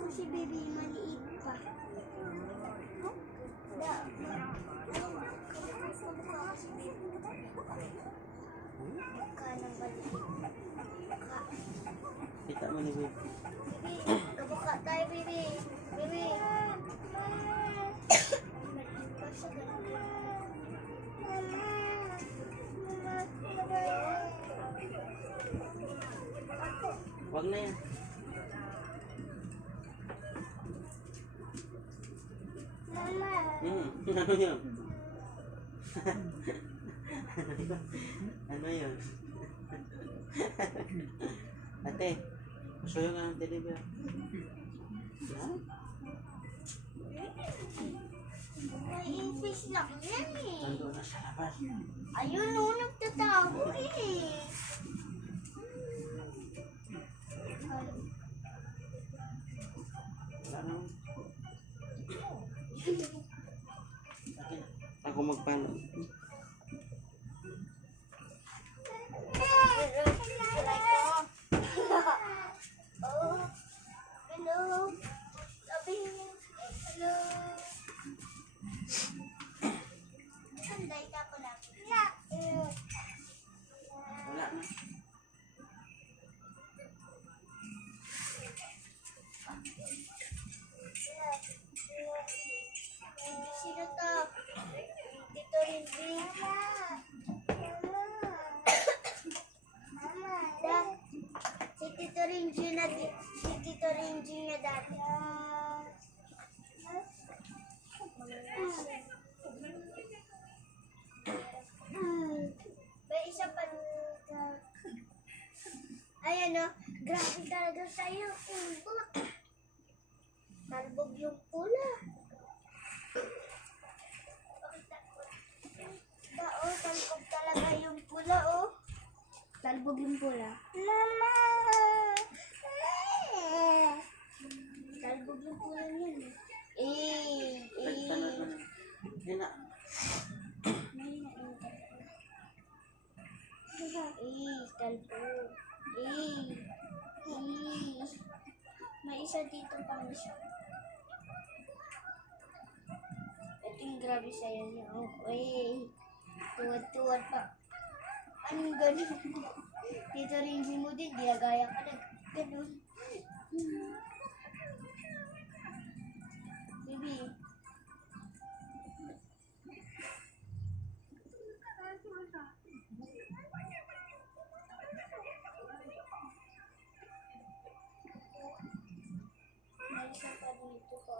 mo si baby, maliit pa. Kita mo ni baby. Baby, kabuka tayo, baby. Baby. Wag na yan. Mama. Ano yun? Ano yun? Ate, suyo nga ang television. Ha? May ipis lang yan eh. Nandun na sa labas. Ayun o, nagtatago eh. Wala naman. Akin, ako magpano. Oh, hello. Sabi, hello. Sanday ka ko lang. Wala na. Sino to? Tito Rinji. Mama. Si Tito Rinji na dati. May isa pa. Ayan o. Grabe talaga sa'yo. Talbog yung pula. Talbog talaga yung pula, oh. Talbog yung pula. Mama! Talbog yung pula niyan, eh. Nagpanood mo na. Yan na. Talbog. May isa dito pang siya. Ito yung grabe sa'yo niya. Tuwad-tuwad pa. Anong ganun? Dito rin mo din, ginagaya ka na. Ganun. Baby. May isa pa dito pa.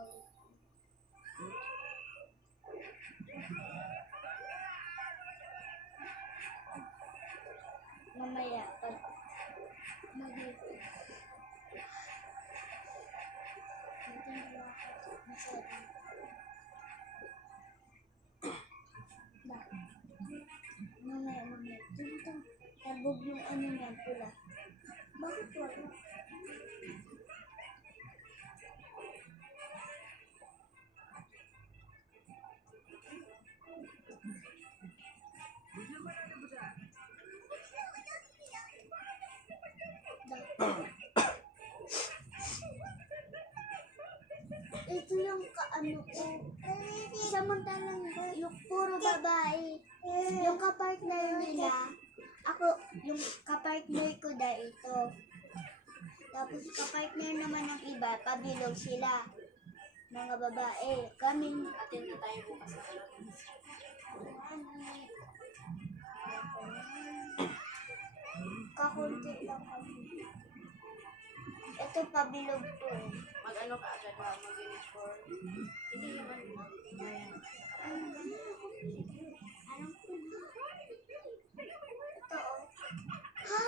Mamaya, pag mag-ipon. Mamaya. Dito, tabog yung ano yan, pula. Bakit wala? Ito yung kaano ko. Samantalang yung puro babae. Yung kapartner nila, ako, yung kapartner ko dahil ito. Tapos kapartner naman ng iba, pabilog sila. Mga babae. Kaming Attend na tayo bukas sa kakunti lang kami. Ito pabilog to eh. Mag-ano ka agad ba? Mag-uniform? Hindi naman. Anong puno? Ito oh. Ha?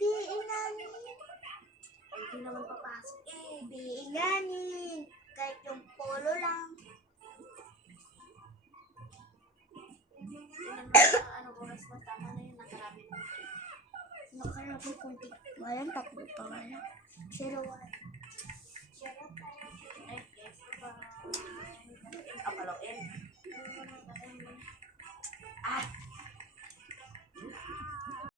Biinganin. Hindi naman papasok. Biinganin. Kahit yung polo lang. Ano oras na tama na yun? Nakarami mo. Nakarami konti. Walang tatlo pa wala. 0-1. 0-1. Ay, yes. Apalaw,